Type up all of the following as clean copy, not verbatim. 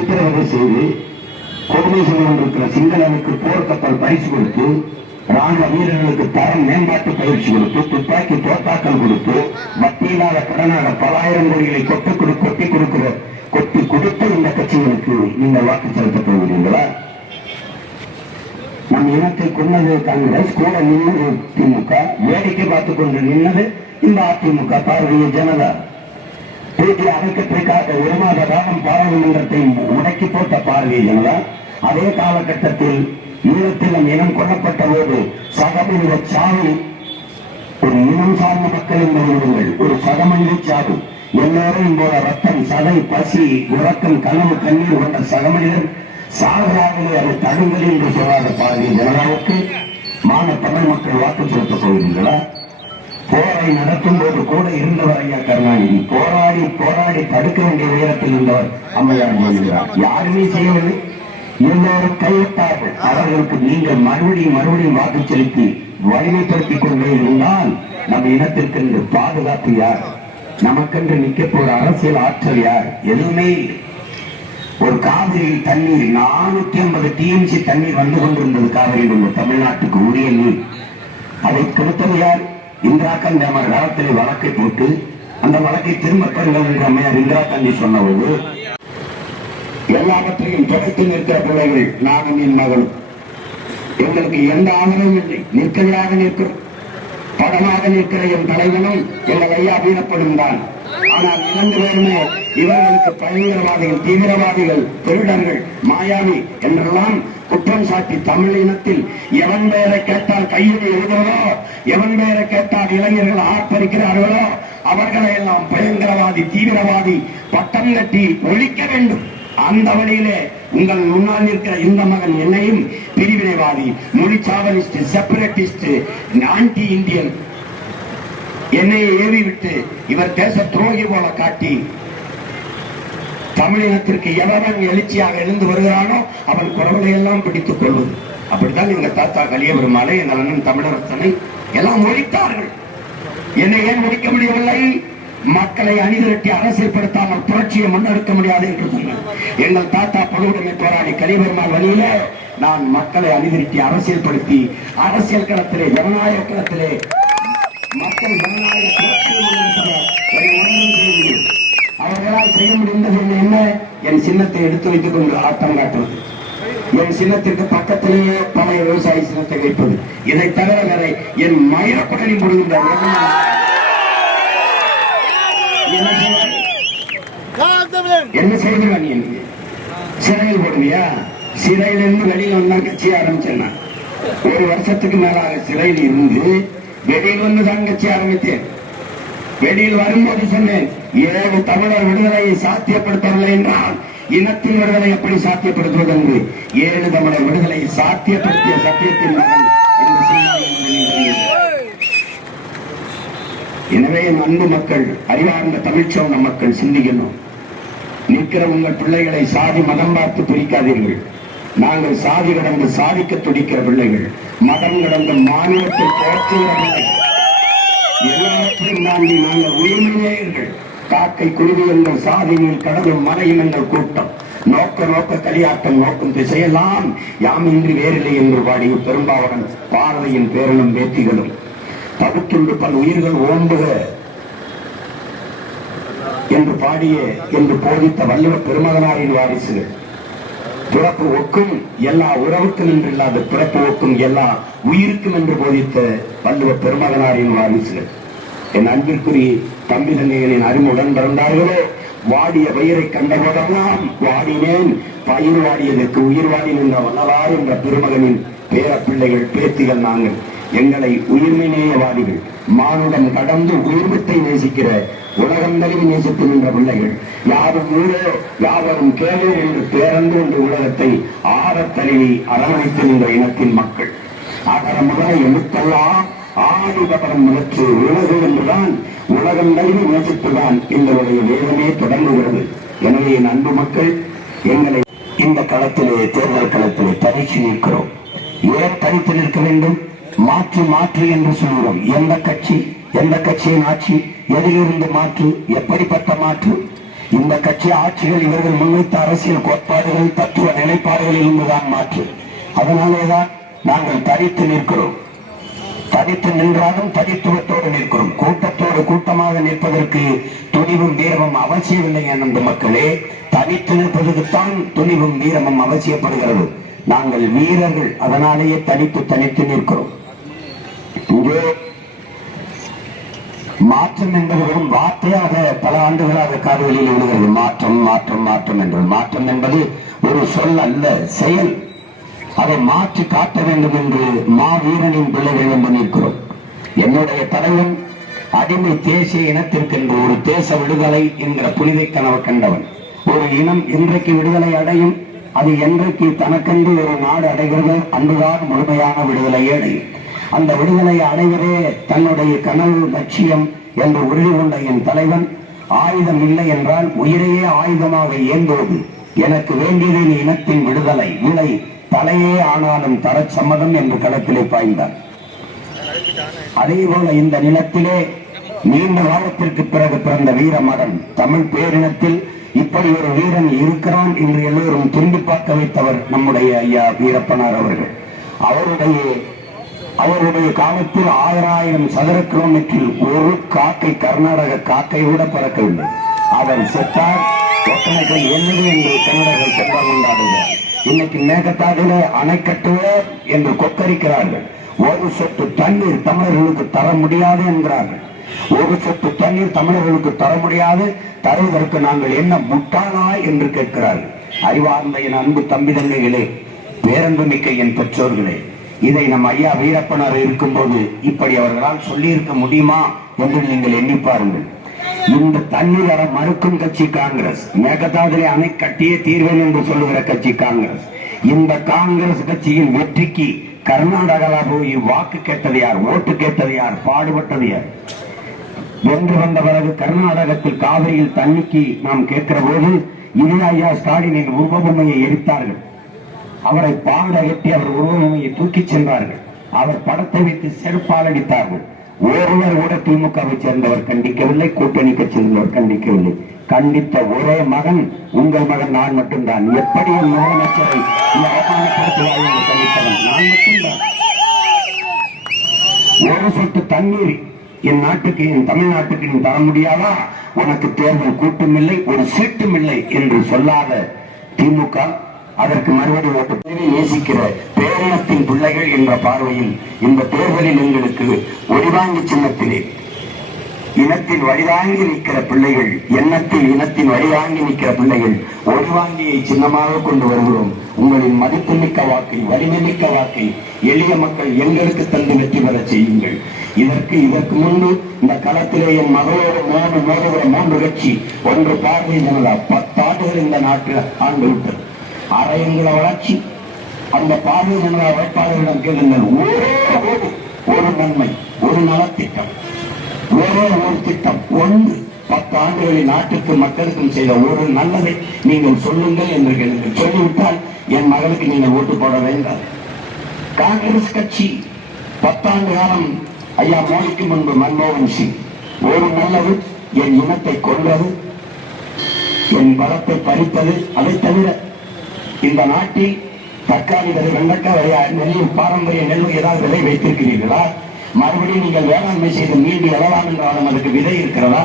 சித்திரவதை செய்து கொடுமை செய்து கொண்டிருக்கிற சிங்களனுக்கு போர்க்கப்பல் பரிசு கொடுத்து, ராணுவ வீரர்களுக்கு தரம் மேம்பாட்டு பயிற்சி கொடுத்து, துப்பாக்கி தோட்டாக்கள் கொடுத்து, மத்தியில்லாத கடனாக பல ஆயிரம் கோடிகளை கொட்டி கொடுத்த இந்த கட்சிகளுக்கு நீங்கள் வாக்கு செலுத்தப் போகிறீர்களா? நம் இனத்தை கொண்டது காங்கிரஸ், கூட நின்னது திமுக, வேடிக்கை பார்த்துக் கொண்டு நின்னது இந்த அதிமுக பாரதிய ஜனதா. பூட்டி அணைக்கத்திற்காக ஒரு மாத காலம் பாராளுமன்றத்தை முடக்கி போட்ட பாரதிய ஜனதா, அதே காலகட்டத்தில் ஈழத்திலும் இனம் கொல்லப்பட்ட போது சகமனித சாவு, ஒரு இனம் சார்ந்த மக்கள் என்பவர்கள் ஒரு சகமனித சாவு, எல்லோரும் போல ரத்தம், சதை, பசி, உறக்கம், கனவு, கண்ணீர் கொண்ட சகமனிதர் சாகராகவே அதை தடுங்கள் என்று சொல்லாத பாரதிய ஜனதாவுக்கு மான தமிழ் மக்கள் வாக்கு செலுத்தப் போகிறீர்களா? போரை நடத்தும் போது கூட இருந்தவர் ஐயா கருணாநிதி, போராடி தடுக்க வேண்டிய உயரத்தில் இருந்தவர் அம்மையார் மொழிகிறார். யாருமே செய்யவில்லை, எல்லோரும் கைவிட்டார்கள். அவர்களுக்கு நீங்கள் மறுபடியும் வாக்கு செலுத்தி வலிமைப்படுத்திக் கொண்டே இருந்தால் நம் இனத்திற்கென்று பாதுகாப்பு யார்? நமக்கென்று நிற்க போற அரசியல் ஆற்றல் யார்? எதுவுமே. ஒரு காவிரி தண்ணீர் 450 டிஎம்சி தண்ணீர் வந்து கொண்டிருந்தது. காவிரியில் உள்ள தமிழ்நாட்டுக்கு உரிய நீர். அதை கொடுத்தது யார்? இந்திரா காந்தி அமர் காலத்திலே வழக்கை போட்டு அந்த வழக்கை திரும்ப பெறுங்கள் என்று அம்மையார் இந்திரா காந்தி சொன்னபோது எல்லாவற்றையும் தொடர்ந்து நிற்கிற பிள்ளைகள் நானும் என் மகளும், எங்களுக்கு எந்த ஆதரவும் இல்லை, நிற்கலாக நிற்கிறோம். படமாக நிற்கிற என் தலைவனும் எங்கள் ஐயா வீணப்படும் தான். ஆனால் 2 பேருமே இவர்களுக்கு பயங்கரவாதிகள், தீவிரவாதிகள், திருடர்கள், மாயாவி என்றெல்லாம் குற்றம் சாட்டி தமிழ் இனத்தில் எவன் பெயரை கேட்டால் கையில் எழுதுவதோ, எவன் பெயரை கேட்டால் இளைஞர்கள் ஆர்ப்பரிக்கிறார்களோ அவர்களை எல்லாம் பயங்கரவாதி, தீவிரவாதி பட்டம் கட்டி ஒழிக்க வேண்டும். அந்த வழியிலே உங்கள் முன்னால் இருக்கிற இந்த மகன் என்னையும் பிரிவினைவாதி, மொழி சாவலிஸ்ட், செப்பரேட்டிஸ்ட், ஆன்டி இந்தியன் என்னை ஏவி விட்டு இவர் தேச துரோகி போல காட்டி தமிழினத்திற்கு எவன் எழுச்சியாக எழுந்து வருகிறானோ அவன் குரவலை எல்லாம் பிடித்துக் கொள்வது. அப்படித்தான் எங்க தாத்தா கலியபெருமாளை, என் அண்ணன் தமிழரசனை எல்லாம் ஒழித்தார்கள். என்னை ஏன் ஒழிக்க முடியவில்லை? மக்களை அணிதிரட்டி அரசியல்படுத்தாமல் புரட்சியை முன்னெடுக்க முடியாது என்று சொன்னார். எங்கள் தாத்தா பொதுவுடைமை போராடி கலியபெருமாள் வழியில நான் மக்களை அணிதிரட்டி அரசியல்படுத்தி அரசியல் களத்திலே, ஜனநாயக களத்திலே மக்கள் ஜனநாயக அவர்களால் செய்ய முடிந்தது என்ன? என் சின்னத்தை எடுத்து வைத்துக் கொண்டு ஆட்டம் காட்டுவது, என் சின்னத்திற்கு பக்கத்திலேயே பழைய விவசாய சின்னத்தை வைப்பது, இதை தவிர வேற என் மயிரக்குடலி முடிந்த என்ன செய்வான்? நீ சிறையில் போடுவியா? சிறையிலிருந்து வெளியில் வந்தா கட்சி ஆரம்பிச்சேன். 1 வருஷத்துக்கு மேலாக சிறையில் இருந்து வெளியில் வந்து தான் கட்சி ஆரம்பித்தேன். வெளியில் வரும்போது சொன்னேன், 7 தமிழர் விடுதலையை சாத்தியப்படுத்தவில்லை என்றால் இனத்தின் விடுதலை எப்படி சாத்தியப்படுத்துவது என்று 7 தமிழர் விடுதலையை சாத்தியப்படுத்திய சத்தியத்தின் மகன். எனவே என் அன்பு மக்கள், அறிவார்ந்த தமிழ்ச்சோன மக்கள் சிந்திக்கணும். நிற்கிற உங்கள் பிள்ளைகளை சாதி மதம் பார்த்து பிரிக்காதீர்கள். நாங்கள் சாதி கடந்து சாதிக்க துடிக்கிற பிள்ளைகள், மதம் கடந்த மாநிலத்தை போற்றுகிற பிள்ளைகள், எல்லாவற்றையும் தாண்டி நாங்கள் உயிர்மையேர்கள். காக்கை குருவி என்ற சாதியில் கடலும் மறையும் என்ற கூட்டம், நோக்க களியாட்டம் நோக்கும் திசையெல்லாம் யாமின்றி வேறில்லை என்று பாடிய பெரும்பாவன் பாரதியின் பேரனும் வேத்திகளும், பகுத்துண்டு பல் உயிர்கள் ஓம்புக என்று பாடிய என்று போதித்த வள்ளுவ பெருமகனாரின் வாரிசுகள், பிறப்பு ஒக்கும் எல்லா உறவுக்கும் என்று இல்லாத பிறப்பு ஒக்கும் எல்லா உயிருக்கும் என்று போதித்த வள்ளுவ பெருமகனாரின் வாரிசுகள். என் அன்பிற்குரிய தம்பி தங்கைகளின் அறிமுடன் பிறந்தார்களோ, வாடிய பயிரை கண்டபோதெல்லாம் வாடினேன், பயிர் வாடியதற்கு உயிர் வாடினேன் என்ற வள்ளலார் என்ற பெருமகனின் பேர பிள்ளைகள், பேத்திகள் நாங்கள். எங்களை உயிர்மைநேயவாதிகள், மானுடம் கடந்து உயிர்மத்தை நேசிக்கிற, உலகம் தழுவி நேசித்து நின்ற பிள்ளைகள், யாரும் ஊரோ யாவரும் கேளோ என்று பேரந்து என்ற உலகத்தை ஆறத் தழுவி அரவணைத்து நின்ற இனத்தின் மக்கள். அகர முதல எழுத்தெல்லாம் ஆதிபகரம் முயற்று உலகு என்றுதான் உலகம் தழுவி நேசித்துதான் எங்களுடைய வேதமே தொடங்குகிறது. எனவே என் அன்பு மக்கள், எங்களை இந்த களத்திலே, தேர்தல் களத்திலே தனிச்சு நிற்கிறோம். ஏன் தனித்து நிற்க வேண்டும்? மாற்று என்று சொல்கிறோம். எந்த கட்சியின் ஆட்சி, எதிலிருந்து மாற்று, எப்படிப்பட்ட மாற்று? இந்த கட்சி ஆட்சிகள் இவர்கள் முன்வைத்த அரசியல் கோட்பாடுகள் தத்துவ நிலைப்பாடுகளில் இருந்துதான் மாற்று. அதனாலேதான் நாங்கள் தரித்து நிற்கிறோம். தனித்து நின்றாலும் தனித்துவத்தோடு நிற்கிறோம். கூட்டத்தோடு கூட்டமாக நிற்பதற்கு துணிவும் வீரமும் அவசியமில்லை என்ற மக்களே, தனித்து நிற்பதற்குத்தான் துணிவும் வீரமும் அவசியப்படுகிறது. நாங்கள் வீரர்கள், அதனாலேயே தனித்து நிற்கிறோம். இங்கே மாற்றம் என்பது வெறும் வார்த்தையாக பல ஆண்டுகளாக காதுகளில் விழுகிறது. மாற்றம் மாற்றம் மாற்றம் என்று. மாற்றம் என்பது ஒரு சொல் அல்ல, செயல். அதை மாற்றி காட்ட வேண்டும் என்று மாவீரனின் பிள்ளைகள் என்று நிற்கிறோம். என்னுடைய தலைவன் அடிமை தேசிய இனத்திற்கென்று ஒரு தேச விடுதலை என்கிற புனிதை கனவு கண்டவன். ஒரு இனம் என்றைக்கு விடுதலை அடையும், அது என்றைக்கு தனக்கென்று ஒரு நாடு அடைகிறது, அன்றுதான் முழுமையான விடுதலையை அடையும். அந்த விடுதலை அடைவதே தன்னுடைய கனவு லட்சியம் என்று உறுதி கொண்ட என் தலைவன், ஆயுதம் இல்லை என்றால் உயிரையே ஆயுதமாக ஏந்துவது, எனக்கு வேண்டியது இனத்தின் விடுதலை, விலை தலையே ஆனாலும் தர சம்மதம் என்று களத்திலே பாய்ந்தார். அதே போல இந்த நிலத்திலே நீண்ட காலத்திற்கு பிறகு பிறந்த வீர மகன், தமிழ் பேரினத்தில் இப்படி ஒரு வீரன் இருக்கிறான் என்று எல்லோரும் திரும்பி பார்க்க வைத்தவர் நம்முடைய ஐயா வீரப்பனார் அவர்கள். அவருடைய காலத்தில் 1000 சதுர கிலோமீட்டரில் ஒரு காக்கை, கர்நாடக காக்கை கூட பறக்கவில்லை. அவர் செத்தார், ஒட்டணைகள் என்னது என்று கன்னடர்கள் சென்றார் கொண்டாடுகிறார். இன்னைக்கு மேகத்தாதிலே அணை கட்டுவோர் என்று கொக்கரிக்கிறார்கள். ஒரு சொட்டு தண்ணீர் தமிழர்களுக்கு தர முடியாது என்கிறார்கள். ஒரு சொட்டு தண்ணீர் தமிழர்களுக்கு தர முடியாது, தருவதற்கு நாங்கள் என்ன முட்டாளா என்று கேட்கிறார்கள். அறிவார்ந்த என் அன்பு தம்பி தங்கைகளே, பேரன்பு மிக்க என் பெற்றோர்களே, இதை நம் ஐயா வீரப்பனார் இருக்கும்போது இப்படி அவர்களால் சொல்லி இருக்க முடியுமா என்று நீங்கள் எண்ணி பாருங்கள். இந்த தண்ணீர் வர மறுக்கும் கட்சி காங்கிரஸ், மேகதாதுரை அணை கட்டியே தீர்வேன் என்று சொல்லுகிற கட்சி காங்கிரஸ். இந்த காங்கிரஸ் கட்சியின் வெற்றிக்கு கர்நாடகாவில் போய் வாக்கு கேட்டது யார், ஓட்டு கேட்டது யார், பாடுபட்டது யார்? வென்று வந்த பிறகு கர்நாடகத்தில் காவிரியில் தண்ணிக்கு நாம் கேட்கிற போது இதே ஐயா ஸ்டாலினின் உருவபொம்மையை எரித்தார்கள். அவரை பாட வெட்டி அவர் உருவமையை தூக்கிச் சென்றார்கள். அவர் படத்தை வைத்து செருப்பால் அடித்தார்கள். ஒருவர் கூட திமுகவை சேர்ந்தவர் கண்டிக்கவில்லை, கூட்டணி கட்சி சேர்ந்தவர் கண்டிக்கவில்லை. கண்டித்த ஒரே மகன் உங்கள் மகன் நான் மட்டும்தான். எப்படி என் முதலமைச்சரை அவமானப்படுத்துவாய் என்று கண்டித்தவன் நான் மட்டும்தான். ஒரு சொட்டு தண்ணீர் என் நாட்டுக்கு, என் தமிழ்நாட்டுக்கு நீ தர முடியாதா? உனக்கு தேர்தல் கூட்டம் இல்லை, ஒரு சீட்டும் இல்லை என்று சொல்லாத திமுக அதற்கு மறுபடி ஓட்டு நேசிக்கிற பேரினத்தின் பிள்ளைகள் என்ற பார்வையில் இந்த தேர்தலில் எங்களுக்கு ஒளிவாங்கி சின்னத்திலே இனத்தின் வழிவாங்கி நிற்கிற பிள்ளைகள், எண்ணத்தில் இனத்தின் வழிவாங்கி நிற்கிற பிள்ளைகள் ஒளிவாங்கியை சின்னமாக கொண்டு வருகிறோம். உங்களின் மதிப்புமிக்க வாக்கை, வலிமைமிக்க வாக்கை எளிய மக்கள் எங்களுக்கு தந்து வெற்றி பெற செய்யுங்கள். இதற்கு முன்பு இந்த களத்திலே என் மகளோடு மோதுகிற 3 கட்சி, ஒன்று பாரதிய ஜனதா 10 ஆண்டுகள் இந்த நாட்டில் ஆண்டு விட்டது. அரையங்கள வளர்ச்சி. அந்த பாரதிய ஜனதா வேட்பாளர்களிடம் கேளுங்கள், ஒரு நன்மை, ஒரு நலத்திட்டம், ஒரே ஒரு திட்டம், ஒன்று 10 ஆண்டுகளில் நாட்டுக்கு மக்களுக்கும் செய்த ஒரு நல்லதை நீங்கள் சொல்லுங்கள் என்று கேளுங்கள். சொல்லிவிட்டால் என் மகளுக்கு நீங்கள் ஓட்டு போட வேண்டாம். காங்கிரஸ் கட்சி 10 ஆண்டு காலம் ஐயா மோடிக்கு முன்பு மன்மோகன் சிங் ஒரு நல்லது, என் இனத்தை கொன்றது, என் பலத்தை பறித்தது. அதை தவிர இந்த நாட்டில் தக்காளி விதை, வெண்டைக்காய் விதை, நெல், பாரம்பரிய நெல் ஏதாவது விதை வைத்திருக்கிறீர்களா? மறுபடியும் நீங்கள் வேளாண்மை செய்து மீண்டு எழலாம் என்றாலும் அதுக்கு விதை இருக்கிறதா?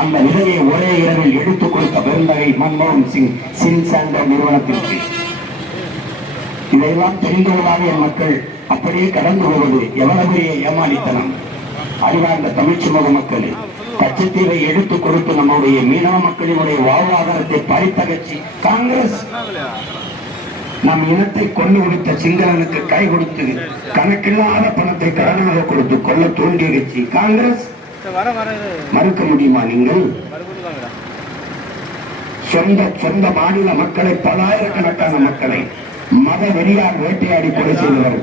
அந்த விதையை ஒரே இரவில் எடுத்துக் கொடுத்த பெருந்தகை மன்மோகன் சிங் சின்சாண்டர் நிறுவனத்திற்கு. இதையெல்லாம் தெரிந்து கொள்ளாத என் மக்கள் அப்படியே கடந்து போவது எவ்வளவு பெரிய ஏமாளித்தனம்! அறிவார்ந்த தமிழ் சமூக மக்களே, கச்சத்தீவை எடுத்துக் கொடுத்து நம்முடைய மீனவ மக்களினுடைய வாழ்வாதாரத்தை பறித்த கட்சி காங்கிரஸ். நம் இனத்தை கொண்டு கொடுத்த சிங்களனுக்கு கை கொடுத்து கணக்கில்லாத பணத்தை கடனாக கொடுத்து கொள்ள தோன்றிய கட்சி காங்கிரஸ். மறுக்க முடியுமா நீங்கள்? சொந்த மாநில மக்களை, பல்லாயிரக்கணக்கான மக்களை மத வெறியால் வேட்டையாடி கொலை செய்தவர்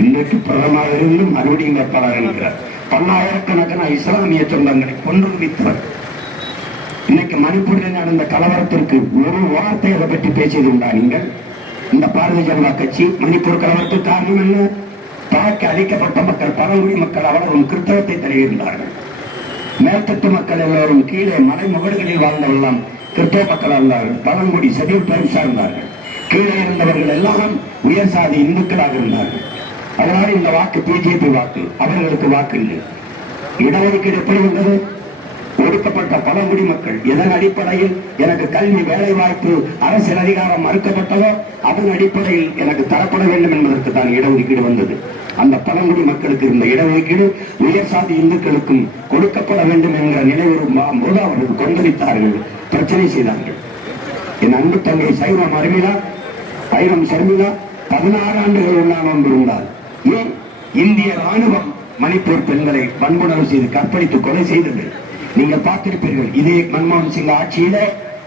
இன்றைக்கு பிரதமராக இருந்து மறுபடியும் வேட்பாளராக இருக்கிறார். பல்லாயிரக்கணக்கான இஸ்லாமிய சொந்தங்களை கொண்டு குவித்தவர். இன்னைக்கு மணிப்பூரில் நடந்த கலவரத்திற்கு ஒரு வார்த்தை அதை பற்றி பேசியது உண்டா நீங்கள்? இந்த பாரதிய ஜனதா கட்சி மணிப்பூர் கலவரத்துக்கு காரணம் என்ன? தாக்கி அழிக்கப்பட்ட மக்கள், பழங்குடி மக்கள் அவ்வளவு கிறிஸ்தவத்தை தருகின்றார்கள். மேற்கத்து மக்கள் எல்லோரும் கீழே மலை முகடுகளில் வாழ்ந்தவெல்லாம் கிறிஸ்தவ மக்களாக இருந்தார்கள், பழங்குடி ஷெட்யூல் ட்ரைப்ஸா இருந்தார்கள், கீழே இருந்தவர்கள் எல்லாம் உயர் சாதி இந்துக்களாக இருந்தார்கள். அதனால இந்த வாக்கு பிஜேபி வாக்கு, அவர்களுக்கு வாக்கு இல்லை. இடஒதுக்கீடு எப்படி வந்தது? ஒடுக்கப்பட்ட பழங்குடி மக்கள் எதன் அடிப்படையில் எனக்கு கல்வி, வேலை வாய்ப்பு, அரசியல் அதிகாரம் மறுக்கப்பட்டதோ அதன் அடிப்படையில் எனக்கு தரப்பட வேண்டும் என்பதற்கு தான் இடஒதுக்கீடு வந்தது. அந்த பழங்குடி மக்களுக்கு இருந்த இடஒதுக்கீடு உயர் சாதி இந்துக்களுக்கும் கொடுக்கப்பட வேண்டும் என்ற நிலைவரும் போது அவர்கள் கொந்தளித்தார்கள், பிரச்சனை செய்தார்கள். என் அன்பு தங்கை சைவம் அருமிலா, ஐரம் ஷர்மிளா 16 ஆண்டுகள் உண்ணாமல் வந்திருந்தார். ஏன்? இந்திய ராணுவம் மணிப்பூர் பெண்களை வன்புணர்வு செய்து கற்பழித்து கொலை செய்தது. நீங்கள் பார்த்திருப்பீர்கள். இதே மன்மோகன் சிங் ஆட்சியில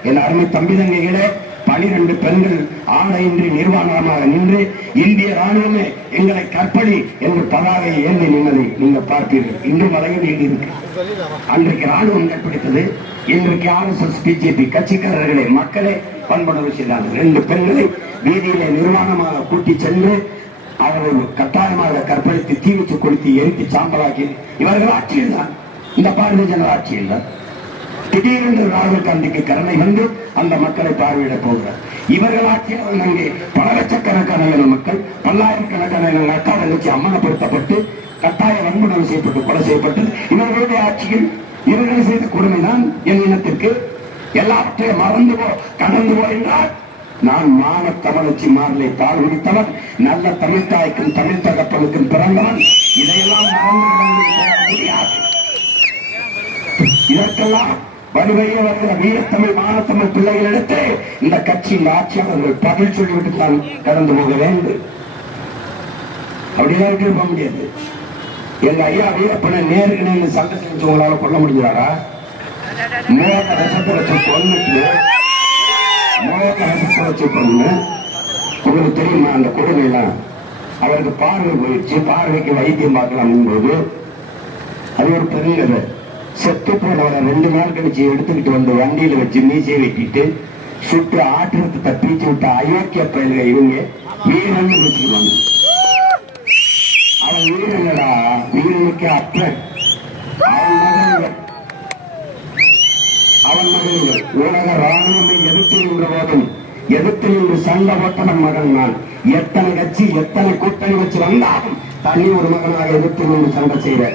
என் அருமை தம்பி தங்கைகளே 12 பெண்கள் ஆடையின்றி நிர்வாணமாக நின்று இந்திய ராணுவமே எங்களை கற்பழி என்று பதாகையை ஏந்தி நின்றதை நீங்கள் பார்ப்பீர்கள். இன்றும் வரையில் இருக்கு. அன்றைக்கு ராணுவம் கற்பிடித்தது, இன்றைக்கு RSS பிஜேபி கட்சிக்காரர்களே மக்களே வன்புணர்வு செய்தார்கள். 2 பெண்களை வீதியிலே நிர்வாணமாக கூட்டி சென்று அவர்கள் கட்டாயமாக கற்பழித்து தீ வச்சு கொளுத்தி எரித்து சாம்பலாக்கி இவர்கள் ஆட்சியில் தான், இந்த பாரதிய ஜனதா ஆட்சியில் தான் திடீரென்று ராகுல் காந்திக்கு கருணை வந்து அந்த மக்களை பார்வையிட போகிறார். இவர்கள் ஆட்சியில் அங்கே பல லட்சக்கணக்கான மக்கள், பல்லாயிரக்கணக்கான அக்கா தங்கச்சி அம்மனப்படுத்தப்பட்டு கட்டாய வன்புணர்வு செய்யப்பட்டு கொலை செய்யப்பட்டு இவர்களுடைய ஆட்சியில் இவர்கள் செய்த கொடுமைதான் என் இனத்திற்கு. எல்லாவற்றையும் மறந்து கடந்து போகின்றார். நான் மான தமிழச்சி மாறலை பால் குடித்தவன், நல்ல தமிழ் தாய்க்கும் தமிழ் தகப்பனுக்கும் பிறந்தவன். இதையெல்லாம் மறந்து முடியாது. இதற்கெல்லாம் வலுவையே வருகிற வீரத்தமிழ் மானத்தமிழ் பிள்ளைகளிடத்து இந்த கட்சியின் ஆட்சியாளர்கள் பதில் சொல்லிவிட்டு தான் கடந்து போக வேண்டும். அப்படிதான் விட்டு போக முடியாது. எங்க ஐயா வீரப்பனை நேருக்கு நேர்ந்து சண்டை செஞ்சு உங்களால கொல்ல முடிஞ்சாரா? மோக ரசத்தை வச்சு கொண்டுட்டு மோக ரசத்தை வச்சு கொண்டு உங்களுக்கு தெரியுமா அந்த கொடுமையெல்லாம்? அவருக்கு பார்வை போயிடுச்சு, பார்வைக்கு வைத்தியம் பார்க்கலாம் போது அது ஒரு பெரிய செத்து போனவரை 2 நாள் கழிச்சு எடுத்துக்கிட்டு வந்து வண்டியில வச்சு மீசையை வெட்டிட்டு சுட்டு ஆற்றுக்கு தப்பிச்சு விட்ட அயோக்கிய பயல்கள் இவங்க வீரன் வச்சுக்குவாங்க. அவன் வீரனடா, வீரனுக்கு அப்பன். அவன் மகன்கள் உலக ராணுவமை எதிர்த்து நின்ற போதும் எதிர்த்து நின்று சண்டை போட்ட மகன் நான். எத்தனை கட்சி எத்தனை கூட்டணி வச்சு வந்தாலும் தனி ஒரு மகனாக எதிர்த்து நின்று சண்டை செய்யற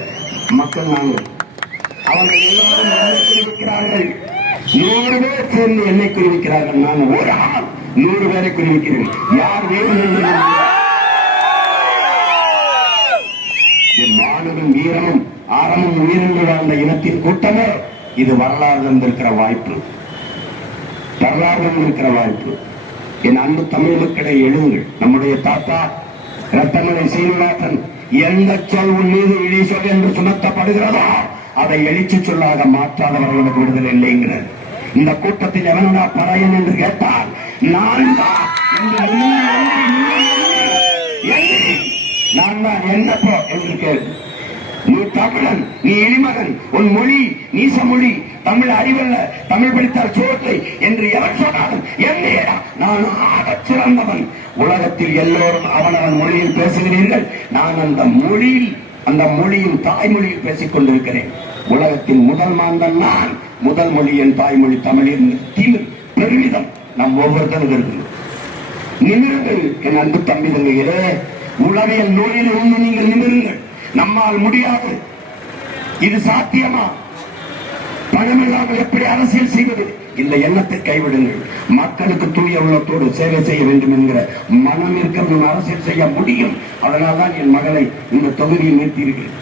மக்கள் நாங்கள். அவர்கள் எல்லாரும் என்னை குறிவிக்கிறார்கள். 100 பேர் சேர்ந்து என்னை குறிவிக்கிறார்கள். நான் ஒரு ஆள் 100 பேரை குறிவிக்கிறேன். யார் வேணும்? மாணவன் வீரமும் ஆரமும் உயிரிழந்து வாழ்ந்த இனத்தின் கூட்டமே இது. வரலாறு தந்திருக்கிற வாய்ப்பு, வரலாறு தந்திருக்கிற வாய்ப்பு. என் அன்பு தமிழ் மக்களை எழுதுங்கள். நம்முடைய தாத்தா ரத்தமலை சீனிவாசன் எந்த சொல் உன் மீது இழி சொல் என்று சுமத்தப்படுகிறதோ அதை எழுச்சி சொல்லாக மாற்றாதவர்களுக்கு விடுதலை இல்லைங்கிறார். இந்த கூட்டத்தில் எவனடா பறையன் என்று கேட்டால் நான் தான் என்னப்போ என்று கேள்வி. நீ தமிழன், நீ இழிமகன், உன் மொழி நீச மொழி, தமிழ் அறிவல்ல, தமிழ் படித்தால் சோத்தை என்று எவன் சொன்னாலும் என்னையா நான் ஆகச் சிறந்தவன். உலகத்தில் எல்லோரும் அவனவன் மொழியில் பேசுகிறீர்கள், நான் அந்த மொழியின் தாய்மொழியில் பேசிக் கொண்டிருக்கிறேன். உலகத்தின் முதல் மாந்தன் நான். முதல் மொழி என் தாய்மொழி தமிழின் பெருமிதம் நம் ஒவ்வொருத்தரும் இருக்கு. நிமிருங்கள் என் அன்பு தம்பி தங்கைகளே. உளவியல் நூலில் ஒன்று நீங்கள் நிமிருங்கள். நம்மால் முடியாது. இது சாத்தியமா? பணம் இல்லாமல் எப்படி அரசியல் செய்வது? இந்த எண்ணத்தை கைவிடுங்கள். மக்களுக்கு தூய உள்ளத்தோடு சேவை செய்ய வேண்டும் என்கிற மனம் இருக்க அரசியல் செய்ய முடியும். அதனால்தான் என் மகளை இந்த தொகுதியில் நிறுத்தியிருக்கிறேன்.